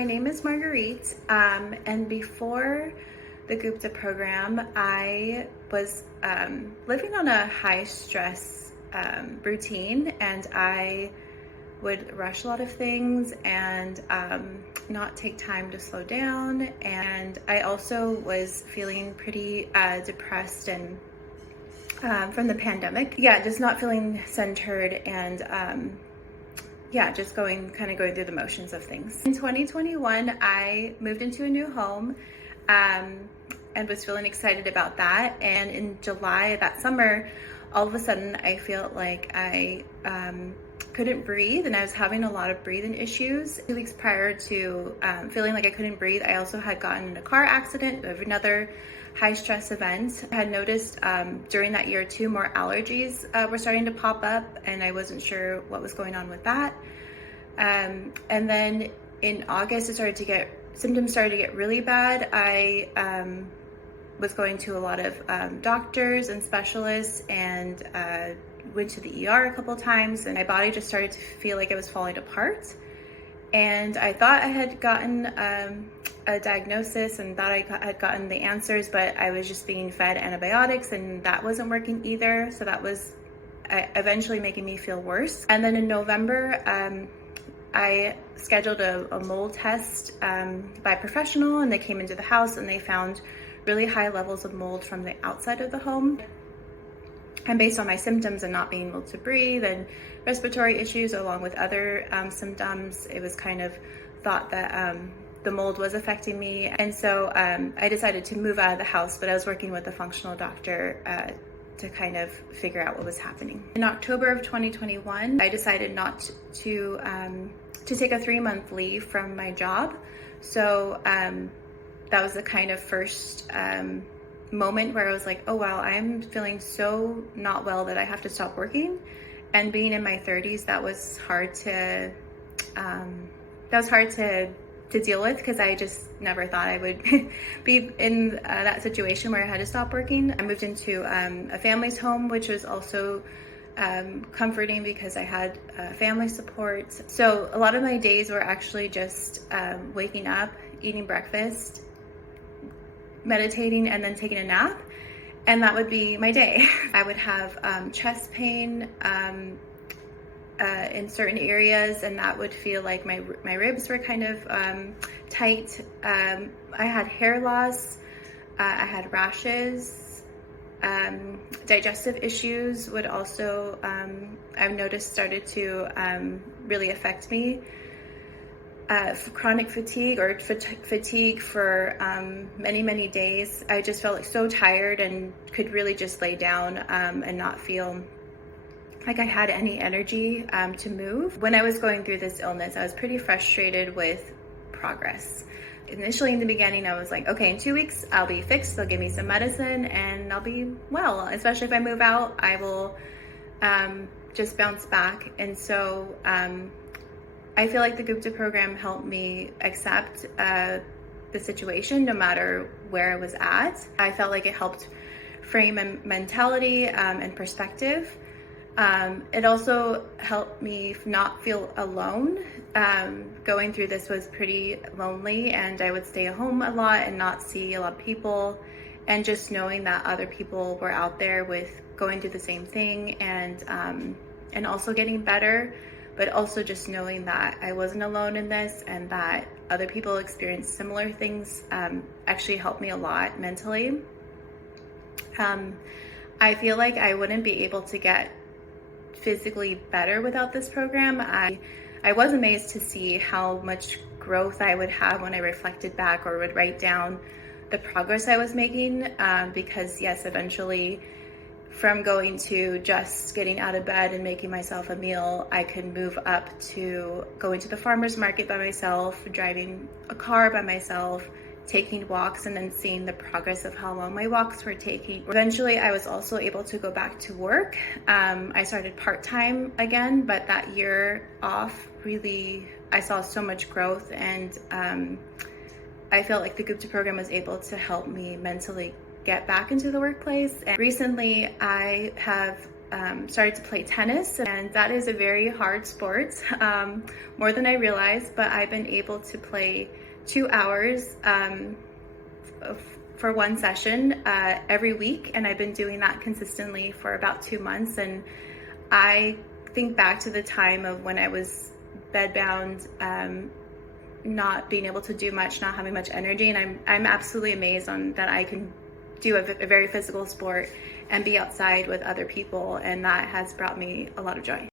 My name is Margarete, and before the Gupta program, I was living on a high stress routine, and I would rush a lot of things and not take time to slow down. And I also was feeling pretty depressed and from the pandemic. Yeah, just not feeling centered and just going through the motions of things. In 2021, I moved into a new home and was feeling excited about that. And in July, that summer, all of a sudden, I felt like I couldn't breathe, and I was having a lot of breathing issues. 2 weeks prior to feeling like I couldn't breathe, I also had gotten in a car accident of another high stress event. I had noticed during that year too, more allergies were starting to pop up, and I wasn't sure what was going on with that. And then in August, symptoms started to get really bad. I was going to a lot of doctors and specialists, and went to the ER a couple times, and my body just started to feel like it was falling apart. And I thought I had gotten a diagnosis and thought I had gotten the answers, but I was just being fed antibiotics, and that wasn't working either. So that was eventually making me feel worse. And then in November, I scheduled a mold test by a professional, and they came into the house and they found really high levels of mold from the outside of the home. And based on my symptoms and not being able to breathe and respiratory issues along with other symptoms, it was kind of thought that the mold was affecting me. And so I decided to move out of the house, but I was working with a functional doctor to kind of figure out what was happening. In October of 2021, I decided not to take a 3-month leave from my job. So that was the kind of first moment where I was like, oh wow, I'm feeling so not well that I have to stop working. And being in my 30s, that was hard to deal with, because I just never thought I would be in that situation where I had to stop working. I moved into a family's home, which was also comforting because I had family support. So a lot of my days were actually just waking up, eating breakfast, meditating, and then taking a nap, and that would be my day. I would have chest pain in certain areas, and that would feel like my ribs were kind of tight. I had hair loss, I had rashes, digestive issues would also, I've noticed, started to really affect me. Chronic fatigue or fatigue for many days. I just felt like so tired and could really just lay down and not feel like I had any energy to move. When I was going through this illness, I was pretty frustrated with progress. Initially in the beginning, I was like, okay, in 2 weeks, I'll be fixed. They'll give me some medicine and I'll be well. Especially if I move out, I will just bounce back. And so I feel like the Gupta program helped me accept the situation no matter where I was at. I felt like it helped frame a mentality and perspective. It also helped me not feel alone. Going through this was pretty lonely, and I would stay at home a lot and not see a lot of people. And just knowing that other people were out there with going through the same thing and also getting better, but also just knowing that I wasn't alone in this and that other people experienced similar things actually helped me a lot mentally. I feel like I wouldn't be able to get physically better without this program. I was amazed to see how much growth I would have when I reflected back or would write down the progress I was making, because yes, eventually from going to just getting out of bed and making myself a meal, I could move up to going to the farmer's market by myself, driving a car by myself, taking walks, and then seeing the progress of how long my walks were taking. Eventually, I was also able to go back to work. I started part-time again, but that year off, really, I saw so much growth, and I felt like the Gupta program was able to help me mentally get back into the workplace. And recently, I have started to play tennis, and that is a very hard sport, more than I realized, but I've been able to play 2 hours for one session every week, and I've been doing that consistently for about 2 months. And I think back to the time of when I was bedbound, not being able to do much, not having much energy, and I'm absolutely amazed on that I can do a very physical sport and be outside with other people, and that has brought me a lot of joy.